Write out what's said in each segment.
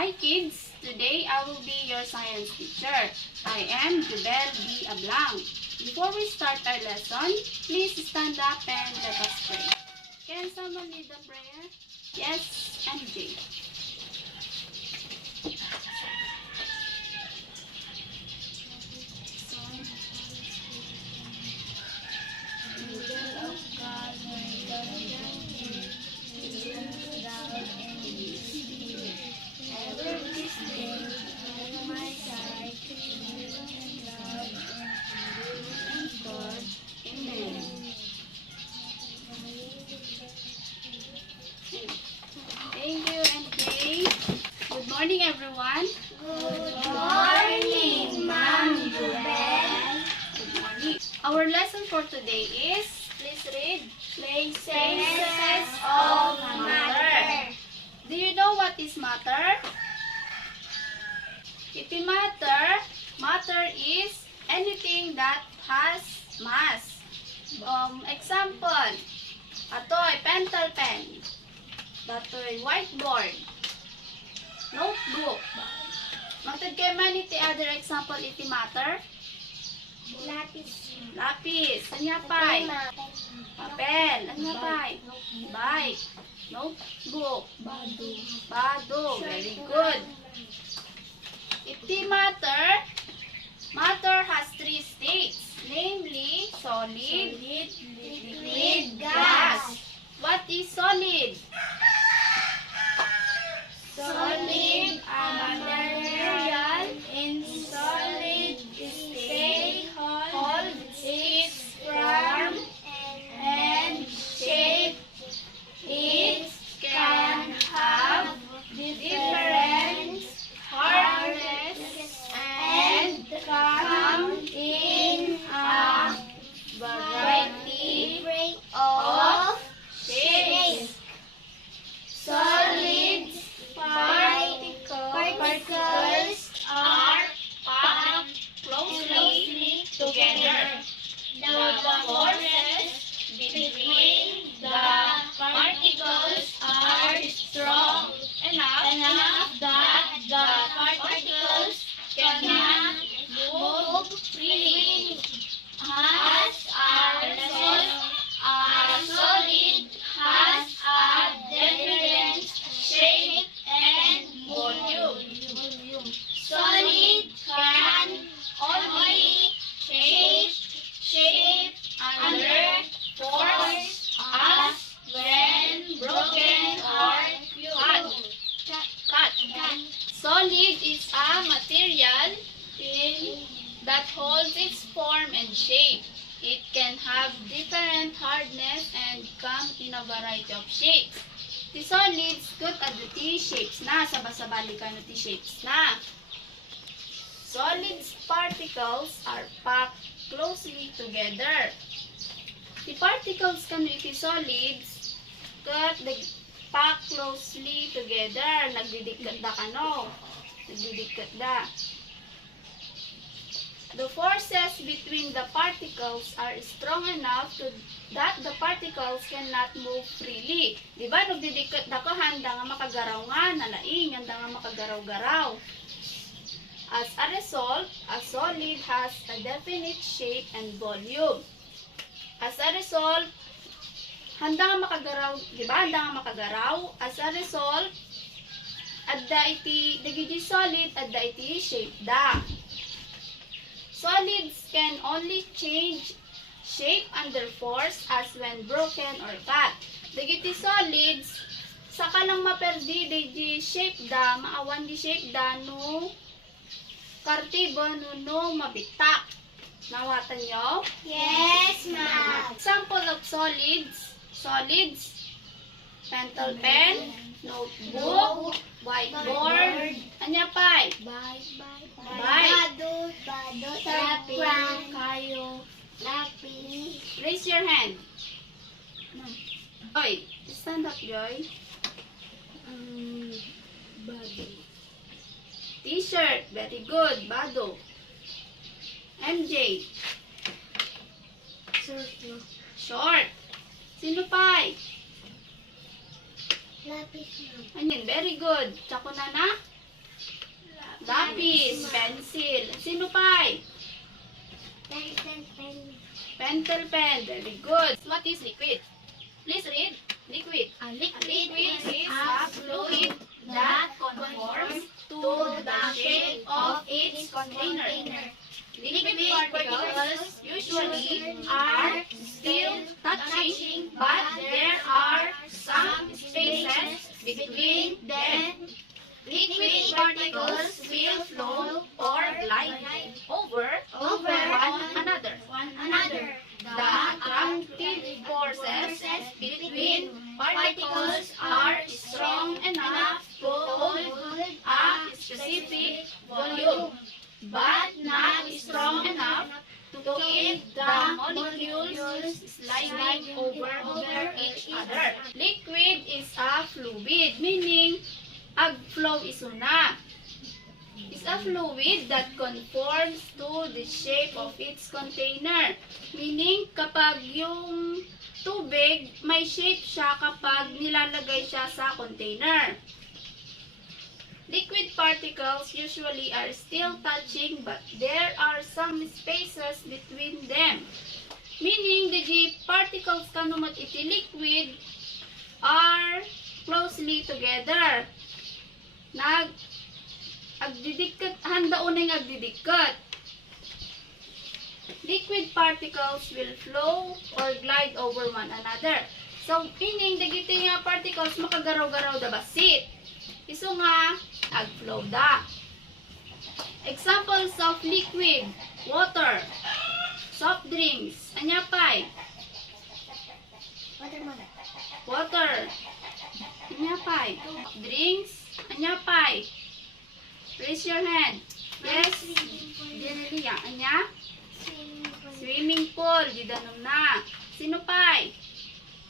Hi kids! Today I will be your science teacher. I am Jubel B. Ablang. Before we start our lesson, please stand up and let us pray. Can someone lead the prayer? Yes, MJ. Thank you, MJ. Good morning, everyone. Good morning, Ma'am Jubel. Good morning. Our lesson for today is, please read, Traces of matter. Do you know what is matter? Iti matter is anything that has mass. Example, atoy pencil pen, datoy whiteboard, notebook. Magtad kayo man iti other example iti matter. Lapis, anyapay, papel, anyapay, bike, notebook, bado, very good. Iti matter has three states, namely solid, liquid, gas. What is solid? Solid, a material in solid state holds its form and shape. It can have different hardness and come in a variety of shapes. Solid particles are packed closely together. The forces between the particles are strong enough that the particles cannot move freely. As a result, a solid has a different shape and volume. Solid can only shape under force as when broken or cut. Solid is a material that holds its form and shape. It can have different hardness and come in a variety of shapes. The solids good at the T-shapes na. Sabasabali ka na T-shapes na. Solids particles are packed closely together. The particles kan iti solids kat pack closely together. Nagdidikkat da kano. Nagdidikkat da. The forces between the particles are strong enough that the particles cannot move freely. Diba, nagdidikkat da ko, handa nga makagaraw nga, nalaing, handa nga makagaraw-garaw. As a result, a solid has a definite shape and volume. As a result, handa nga makagaraw, diba, handa nga makagaraw. As a result, adda iti, dagiti solid, adda iti shape da. Solids can only change shape under force as when broken or cut. Dagiti solids, saka lang maperdi di shape da, maawan di shape da no kartibo no mabitak. Nawatan nyo? Yes, ma'am. Example of solids, pencil pen, notebook, whiteboard, anyapay, Bado, traping, kayo. lapis, Raise your hand. Oy, stand up, Joy. T-shirt, very good, Bado. MJ, short. Sino pa? lapis, ma'am. Ayan, very good. Tsako na na. Lapis, pencil. Sino pa? Pentel pen. Very good. What is liquid? Please read. Liquid. A Liquid is a fluid that conforms to the shape of its container. Liquid particles usually are still touching, but there are some spaces between them. Liquid particles will flow or glide over one another. The attractive forces between particles are strong enough to hold a specific volume, but not strong enough to keep the molecules sliding over each other. Liquid is a fluid, meaning ang flow is una. Is a fluid that conforms to the shape of its container. Meaning, kapag yung tubig, may shape siya kapag nilalagay siya sa container. Liquid particles usually are still touching, but there are some spaces between them. Meaning, the particles kanumat iti liquid are closely together. Handa unay agdidikkat. Liquid particles will flow or glide over one another. So, meaning, dagiti nga particles makagaraw-garaw da basit. Iso nga, ag-flow da. Examples of liquid: water, soft drinks, anyapay, water, anyapay, drinks, anyapay. Raise your hand. Yes, Jenelia, anya? Swimming pool, gidanom na. Sino pay?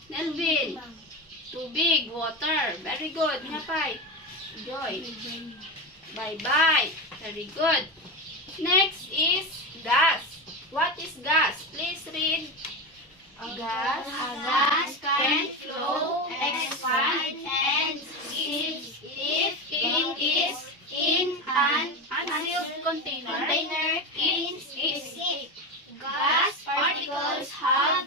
Nelvin. Tubig, water. Very good. Anyapay? Joy. Bye-bye. Very good. Next is gas. What is gas? Please read. Gas. A gas can flow, expand, and if it is in an Unsealed container. in its gas particles have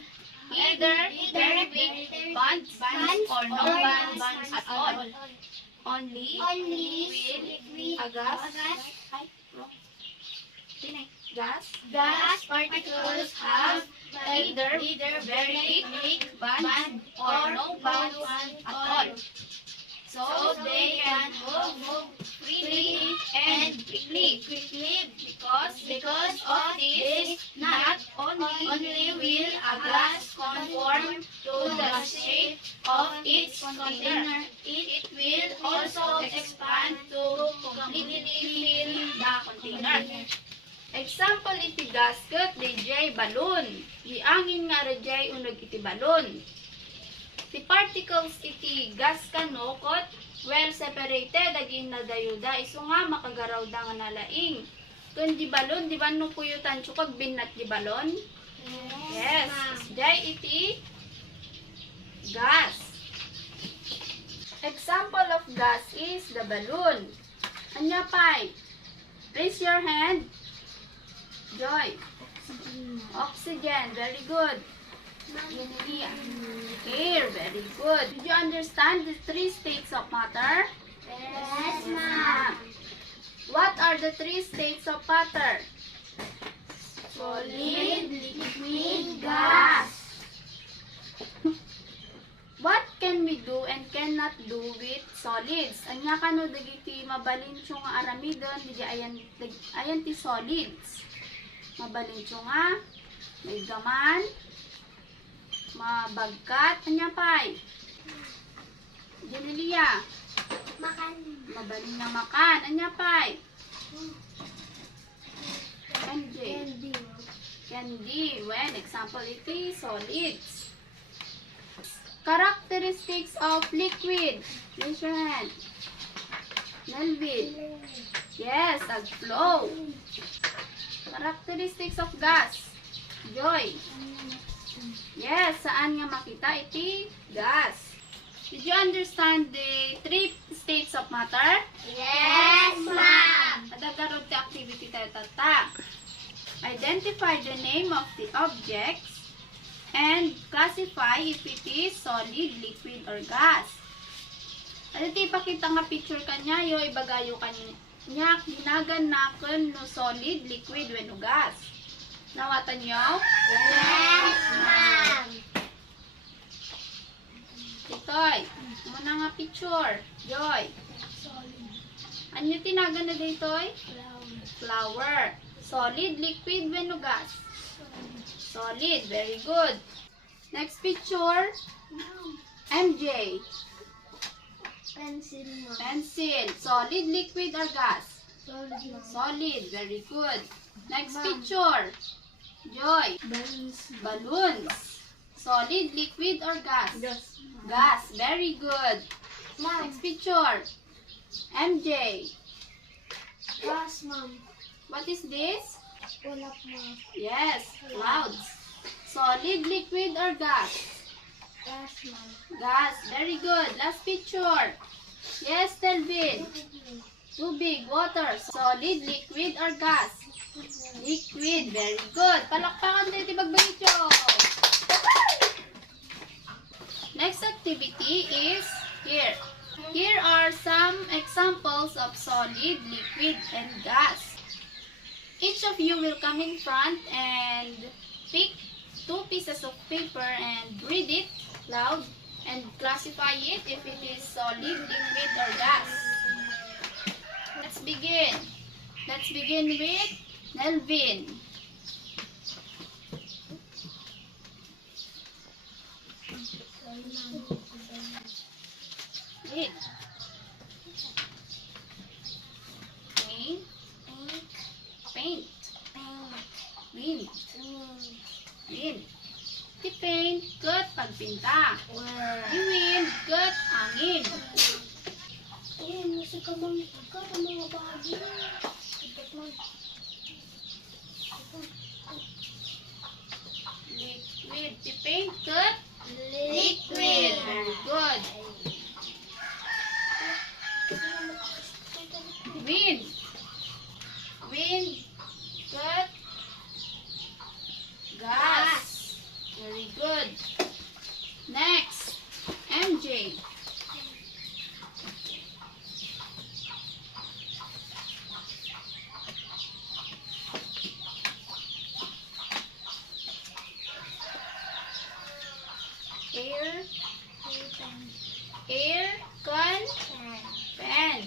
Either very big bonds or no bonds at all. Only only a gas. Ay, wrong. Tinay. Gas. gas particles have Either very big bonds or no bonds at all. So they can move freely and quickly. Because of this, not only will a gas conform to the shape of its container, it will also expand to completely fill the container. Example iti gasket DJ balloon. Giangin nga rejay unog iti balloon. The particles iti gas kanokot well separated agin na dayuda iso nga makagaraw da nga nalaing. Kun di balon di ba no puyutan tsukag binat di balon? Yes. Jay iti gas. Example of gas is the balloon. Anya pay? Raise your hand. Joy. Oxygen. Very good. Air. Very good. Did you understand the three states of matter? Yes, ma'am. What are the three states of matter? Solid, liquid, gas. What can we do and cannot do with solids? Anya kano dagiti mabalincho nga aramidon digi ayan ti solids. Mabalincho nga may gaman, mabagkat, anya pay. Jenelia, Makan. mabaling na makan, anya pay. Candy. When example iti solids. Characteristics of liquid. Raise your hand. Nelvin. Yes, ag-flow. Characteristics of gas. Joy. Yes, saan nga makita iti gas? Did you understand the three states of matter? Yes, ma'am. karon ti activity tayo tata. Identify the name of the objects and classify if it is solid, liquid, or gas. Ano ti ipakita nga picture kanya yo ibagayo kanya ginaganaken no solid, liquid, wenno gas. Nawatan nyo? Yes, ma'am. Itoy, muna nga picture. Joy. Ano tinagan na ditoy? Flower. Solid, liquid, wenno gas? Solid. Very good. Next picture. MJ. Pencil, ma'am. Pencil. Solid, liquid, or gas? Solid, ma'am. Solid. Very good. Next picture. Joy. Balloons. Solid, liquid, or gas? Gas. Very good. Ma'am. Next picture. MJ. Gas, ma'am. What is this? Ulap, ma'am. Yes, clouds. Solid, liquid, or gas? Gas, ma'am. Gas. Very good. Last picture. Yes, Telvin. Tubig, water. Solid, liquid, or gas? Liquid. Very good. Palakpakan din ti Bagbalito. Next activity is here. Here are some examples of solid, liquid, and gas. Each of you will come in front and pick 2 pieces of paper and read it loud and classify it if it is solid, liquid, or gas. Let's begin. Let's begin with Nelvin. Read. Paint. Paint. Wind. Wind. Ti paint, cut, pagpinta. Ti wind, cut, angin. Ayun, nasa kamang mga bagay. Liquid. Ti paint, cut, liquid. Very good. Wind. Wind, cut, gas. Very good. Next, MJ. Air, can, pen.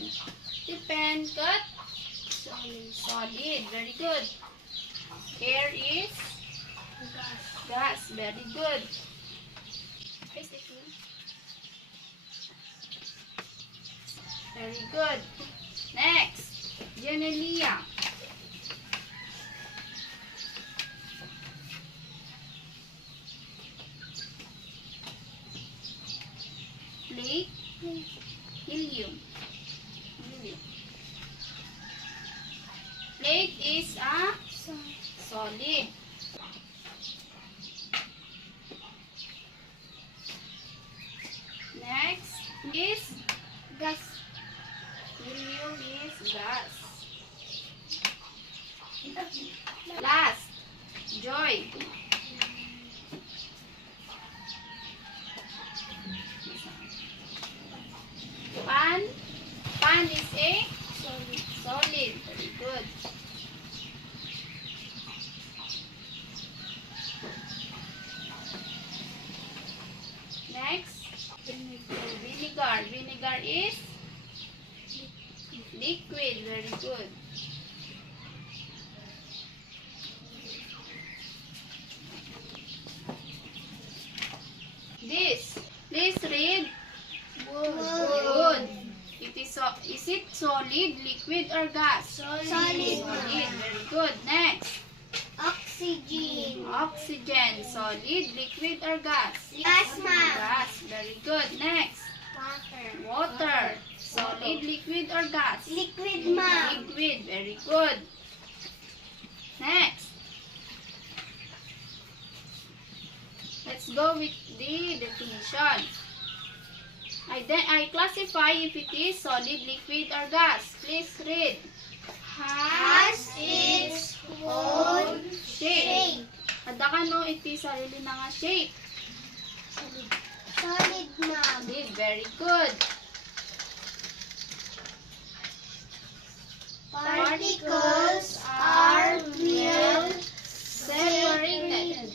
The pen, cut, solid. Very good. Air is gas. Very good. Very good. Next, Janelia. Plate, helium. Plate is a solid. Next is Gas. helium is gas. Last, Joy. Pan is a solid. Very good. Next, vinegar. Vinegar is liquid. Very good. Please read. Wood. Is it solid, liquid, or gas? Solid. Solid. Very good. Next. Oxygen. Oxygen. Solid, liquid, or gas? Gas, ma'am. Gas. Very good. Next. Water. Solid, liquid, or gas? Liquid, ma'am. Liquid. Very good. Next. Let's go with the definition. I classify if it is solid, liquid, or gas. Please read. has its own shape. Ada ka no, iti sarili na nga shape. Solid, ma'am. Solid, very good. Particles are well Separated.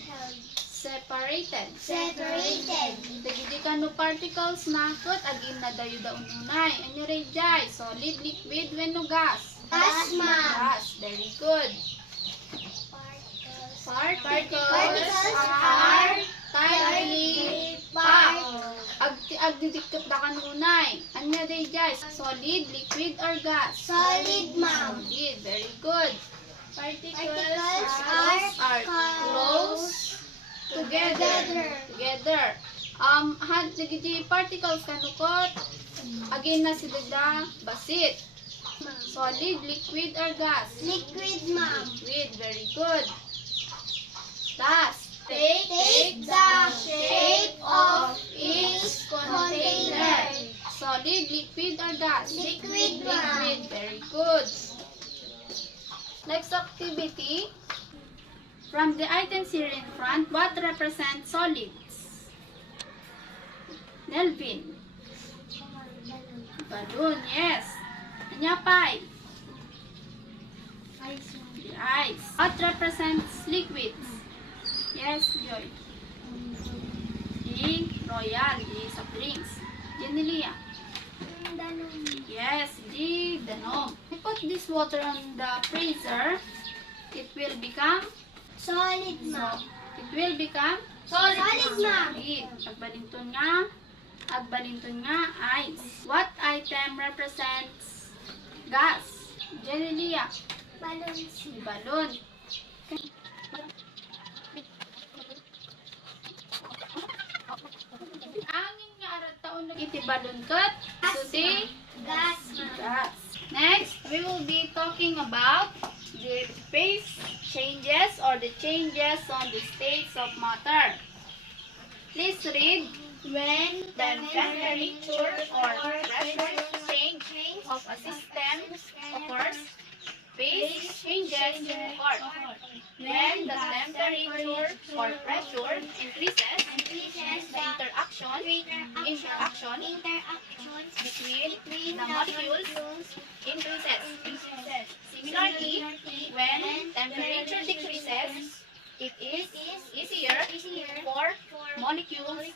Separated. separated. Dagiti ka no particles nakot agin na dayo daon unay. Anyo ray jay, solid, liquid, wenno gas. Gas, ma'am. Gas, very good. Particles are tightly packed. Agdidikot da kanunay. Anya day guys? Solid, liquid, or gas? Solid, ma'am. Solid, very good. Particles are close together. Nagiti particles kanukot. Again na sila da basit. Solid, liquid, or gas? Liquid, ma'am. Liquid, very good. Last. Take the shape of its container. Solid, liquid, or gas? Liquid, ma'am. Liquid, very good. Next activity. From the items here in front, what represents solids? Nelvin. Balloon, yes. Anyapay. The ice. What represents liquids? Yes, Joy. The Royal, the soft drinks. Jenilia. Yes, the Danone. Put this water on the freezer. It will become Solid, ma'am. It will become Solid, ma'am. Solid. Agbalintun nga ice. What item represents gas? Jenilia. Balloons. The balloon. Angin nga arat taon iti balloon kat. So the Gas, ma'am. gas. Next, we will be talking about the phase changes or the changes on the states of matter. Please read. When The temperature or pressure change of a system occurs, phase changes occur. When the temperature or pressure increases, the interaction between the molecules increases. Similarly, when temperature decreases, it is easier for molecules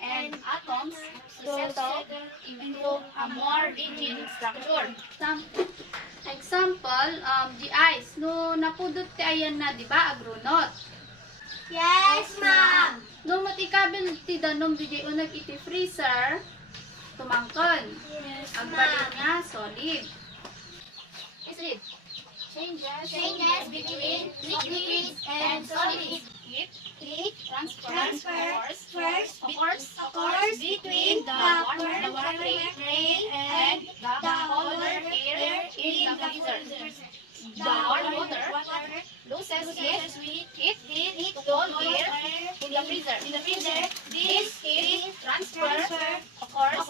and atoms to settle into a more rigid structure. Example, the ice. No napudot ti ayan na, di ba, agrunot. Yes, ma'am. No matikabil ti danom di unag iti freezer, tumangkon. Yes, Agbalin nga, solid. Is it? Changes between liquids and solids. It transfers occurs between the water tray and the polar air in the freezer. The warm water loses its cold air in the freezer. This heat transfer occurs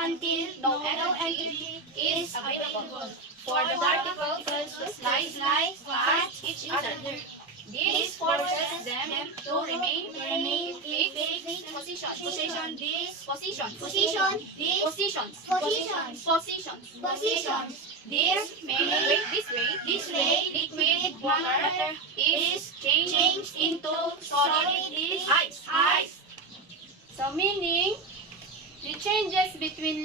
until no energy is available for the particles to slide past each other. This forces them to remain fixed positions. This way, liquid water is changed into solid ice. So meaning, the changes between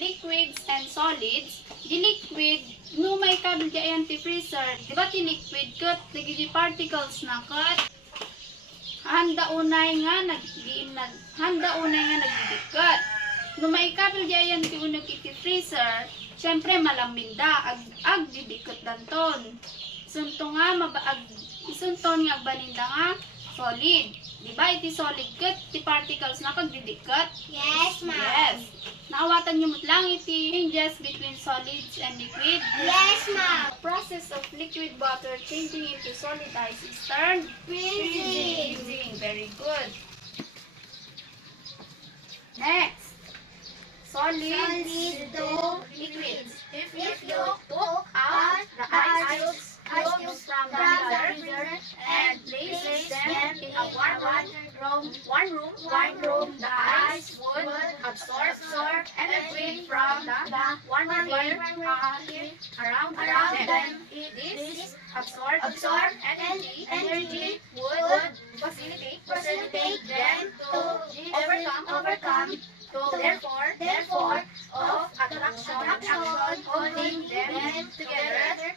liquids and solids, the liquid, no may kabil di anti-freezer, di ba ti liquid kat, nagigi particles na kat, handa unay nga nagdidikat. No may kabil di anti-unag iti-freezer, syempre malaminda, ag didikot danton. Isunto nga, isunton nga agbaninda nga, solid. Di ba iti solid kat, ti particles na kagdidikat? Yes, ma'am. Yes. Naawatan niyo lang iti changes between solids and liquid. Yes, ma'am. The process of liquid water changing into solid ice is termed Freezing. freezing. Very good. Next, solids Solids to liquids. If you If you took out around them. This absorb energy would facilitate them to overcome therefore of attraction holding them together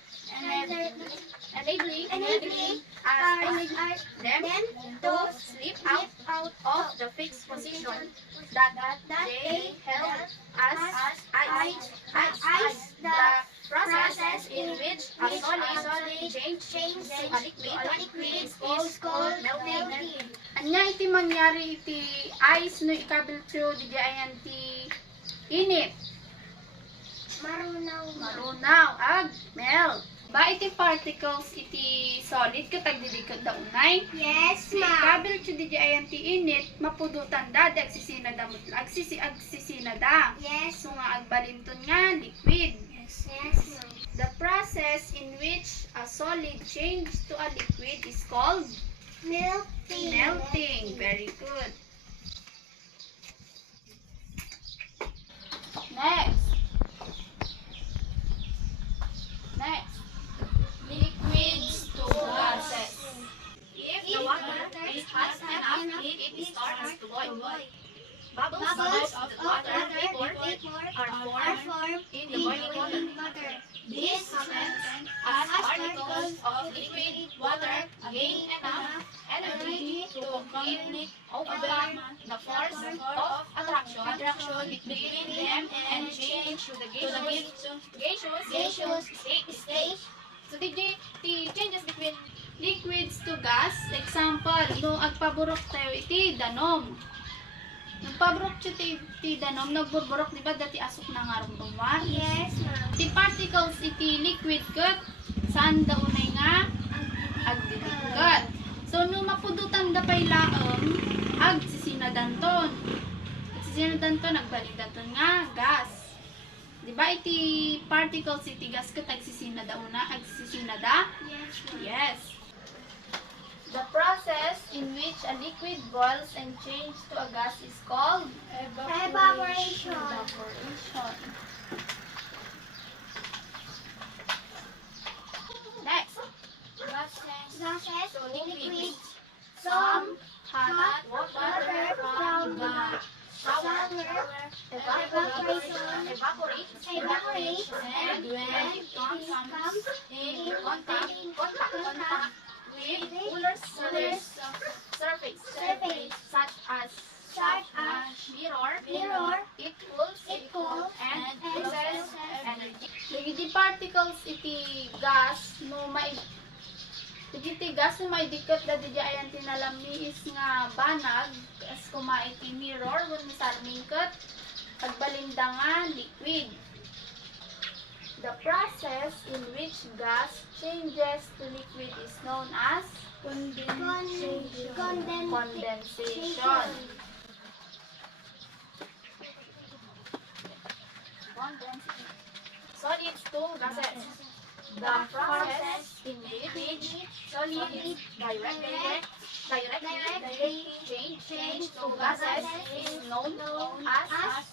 enabling us them to slip out of the fixed position that they held as ice. The process in which a solid changes to a liquid is called melting. Anya iti mangyari iti ice no ikabiltyo di ayan ti init. Marunaw ag melt. Ba iti particles iti solid katag didikot da unay. Yes, Si ikabiltyo di ayan ti init mapudutan da agsisinada agsisinada. Yes. So nga agbalinton nga liquid. Yes. The process in which a solid changes to a liquid is called melting. Very good. Next. Liquids to gases. If the water is hot enough, it starts to boil. Bubbles of water vapor are formed in the boiling water. This happens as particles of liquid water gain enough energy to completely overcome the force of attraction between them and change to the gaseous state. So the changes between liquids to gas, example, no agpaburok tayo iti danom. Nagpaburok ti danom, nagburburok, di ba dati asok na nga rumrumar? Yes, ma'am. Ti particles iti liquid kat, saan daw unay nga? Agdidikat. So, no mapudutan da pay laom, agsisinadanton. Agsisinadanton, nagbalidaton nga, gas. Di ba iti particles iti gas kat agsisinada una, agsisinada? Yes, ma'am. Yes. The process in which a liquid boils and changes to a gas is called Evaporation. Next, Gases, liquids, some hot water from the shower evaporates, and when it comes in contact with cooler surface such as mirror, it cools and loses energy. Iti particles iti gas no iti gas no maidikot da di ayan tinalami is nga banag as kuma iti mirror when misarmingkot pagbalinda nga liquid. The process in which gas changes to liquid is known as condensation. Solids to gases. The process in which solids directly change to gases is known as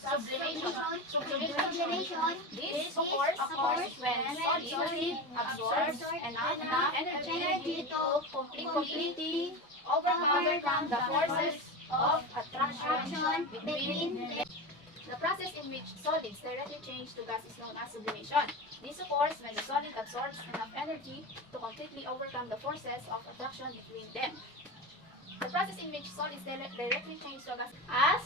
sublimation. This occurs when solid absorbs enough energy to completely overcome the forces of attraction between them. The process in which solids directly change to gas is known as sublimation. This occurs when the solid absorbs enough energy to completely overcome the forces of attraction between them. The process in which solids directly change to gas as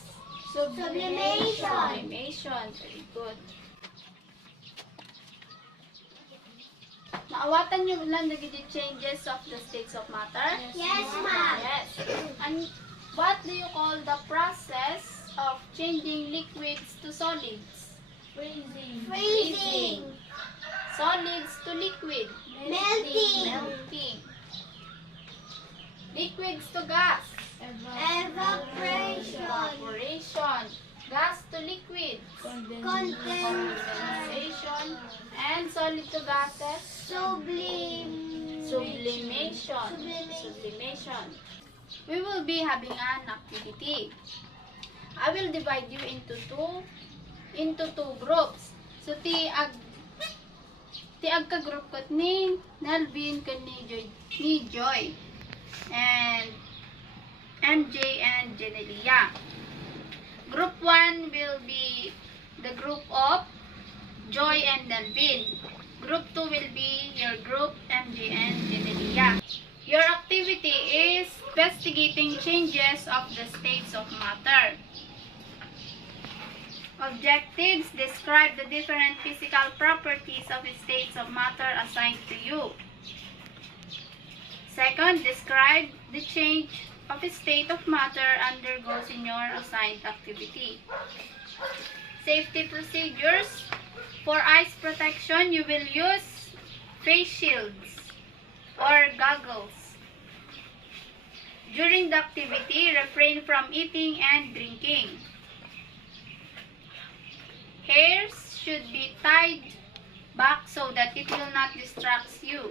Sublimation. Sublimation. Very good. Naawatan niyo lang nagiging changes of the states of matter? Yes, ma'am. Yes. And what do you call the process of changing liquids to solids? Freezing. Solids to liquid? Melting. Liquids to gas? Evaporation. Gas to liquid? Condensation. And solid to gases? Sublimation. Sublimation. We will be having an activity. I will divide you into two groups. So ti Ti agka-group kat ni Nelvin kan ni Joy and MJ and Jenelia. Group 1 will be the group of Joy and Nelvin. Group 2 will be your group MJ and Jenelia. Your activity is investigating changes of the states of matter. Objectives: describe the different physical properties of states of matter assigned to you. Second, describe the change of a state of matter undergoes in your assigned activity. Safety procedures: for eyes protection, you will use face shields or goggles. During the activity, refrain from eating and drinking. Hairs should be tied back so that it will not distract you.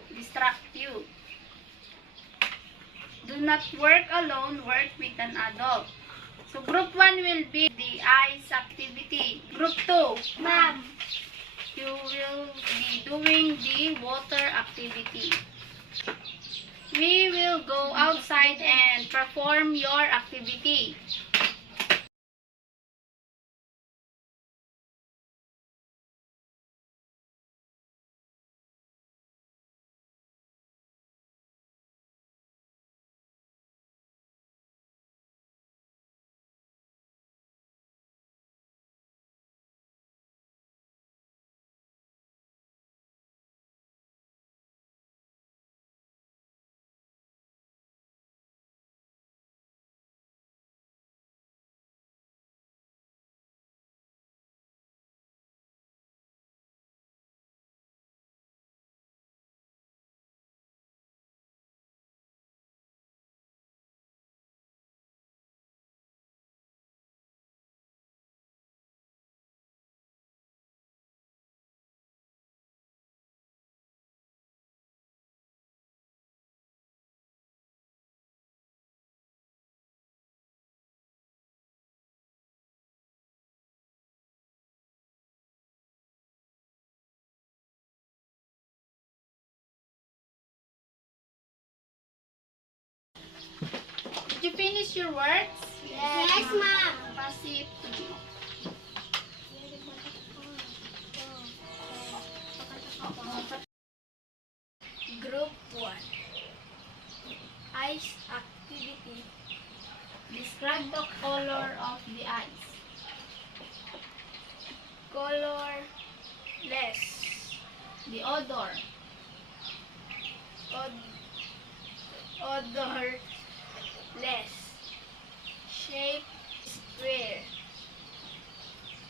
Do not work alone, work with an adult. So group 1 will be the eyes activity. Group 2, Ma'am. you will be doing the water activity. We will go outside and perform your activity. Did you finish your words? Yes, ma'am. Pass it to me. Group 1. Eyes activity. Describe the color of the eyes. Colorless. The odor. Odorless. Shape square.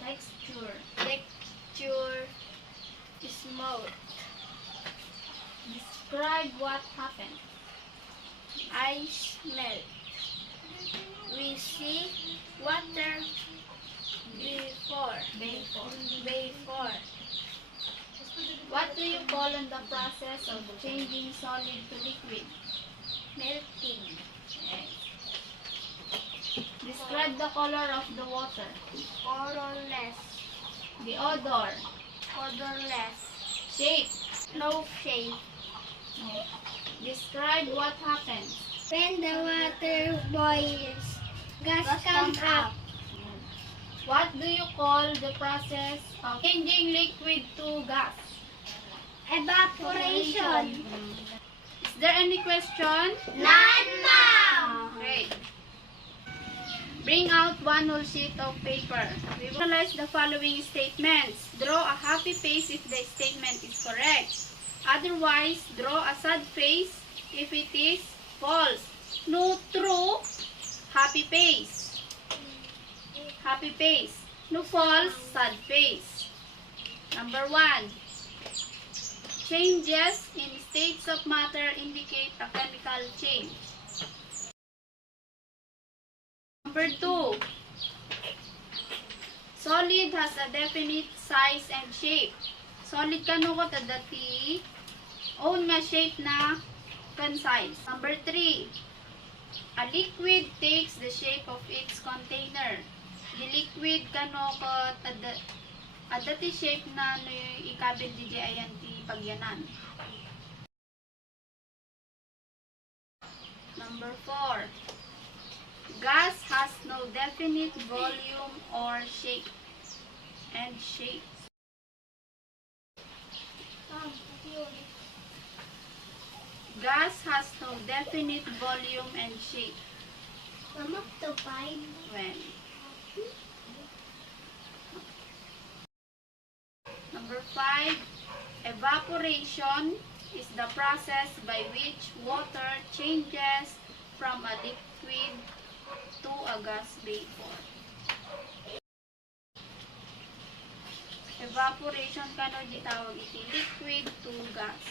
Texture. Texture smooth. Describe what happened. Ice melt. We see water before. What do you call on the process of changing solid to liquid? Melting. Yes. Describe the color of the water. Colorless. The odor. Odorless. Shape. No shape. Describe what happens. When the water boils, gas comes up. What do you call the process of changing liquid to gas? Evaporation. Is there any question? None, ma'am. Okay. Bring out one whole sheet of paper. We will analyze the following statements. Draw a happy face if the statement is correct. Otherwise, draw a sad face if it is false. No true, happy face. Happy face. No false, sad face. Number 1. Changes in states of matter indicate a chemical change. Number 2. Solid has a definite size and shape. Solid kano ko tadati own nga shape na kan size. Number 3. A liquid takes the shape of its container. The liquid kano ko tadati shape na no ikabil di ayan ti pagyanan. Number 4. Gas has no definite volume or shape. And shape. Gas has no definite volume and shape. Mama, to 5. When? Number 5. Evaporation is the process by which water changes from a liquid to a gas vapor. Evaporation kano gitawag iti liquid to gas.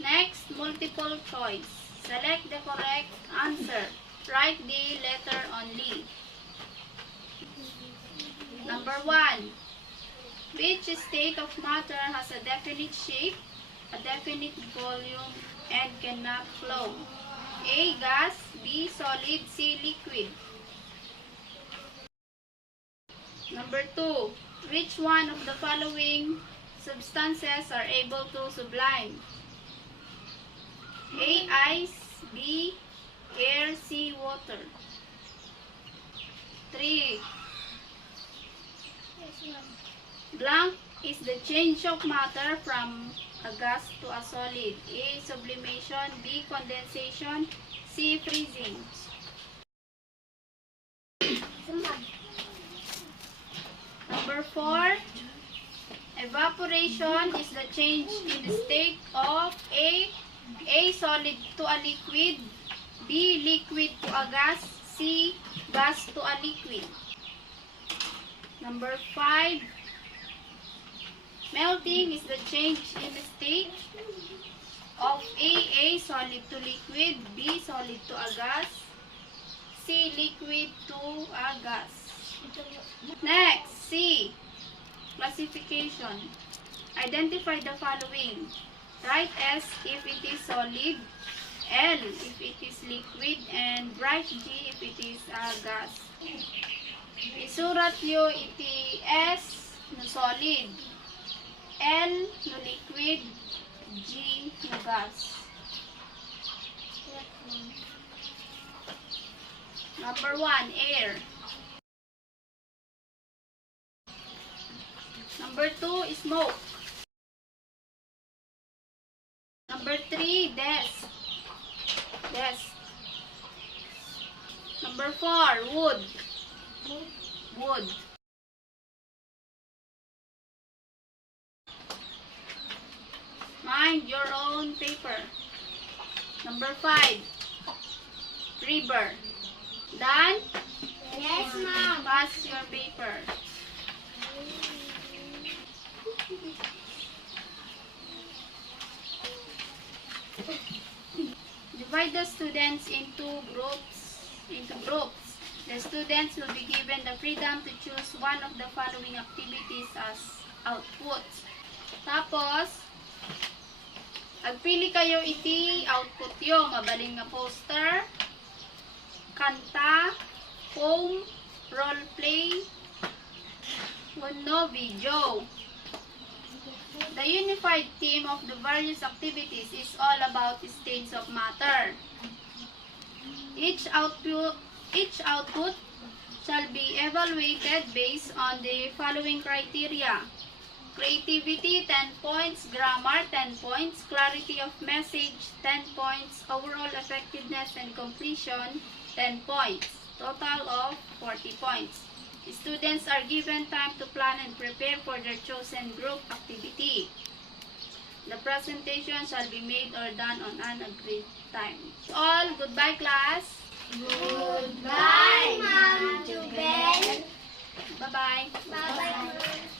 Next, multiple choice. Select the correct answer. Write the letter only. Number 1. Which state of matter has a definite shape, a definite volume, and cannot flow? A. Gas. B. Solid. C. Liquid. Number 2. Which one of the following substances are able to sublime? A. Ice. B. Air. C. Water. 3. Blank is the change of matter from a gas to a solid. A. Sublimation. B. Condensation. C. Freezing. Number 4. Evaporation is the change in the state of A solid to a liquid, B. Liquid to a gas, C. Gas to a liquid. Number 5. Melting is the change in the state of A solid to liquid, B. Solid to a gas, C. Liquid to a gas. Next, C. Classification. Identify the following. Write S if it is solid, L if it is liquid, and write G if it is a gas. Isurat nyo iti S no solid, L no liquid, G no gas. Number 1, air. Number 2, smoke. Number 3, desk. Number 4, wood. Mind your own paper. Number 5, river. Done? Yes, Mom. Pass your paper. Divide the students into groups. The students will be given the freedom to choose one of the following activities as outputs. Tapos, agpili kayo iti output yo. Mabaling nga poster, kanta, poem, role play, no video. The unified theme of the various activities is all about states of matter. Each output shall be evaluated based on the following criteria. Creativity, 10 points. Grammar, 10 points. Clarity of message, 10 points. Overall effectiveness and completion, 10 points. Total of 40 points. Students are given time to plan and prepare for their chosen group activity. The presentation shall be made or done on an agreed time. All, goodbye class. Goodbye, Mom. To bed. Bye-bye. Bye-bye.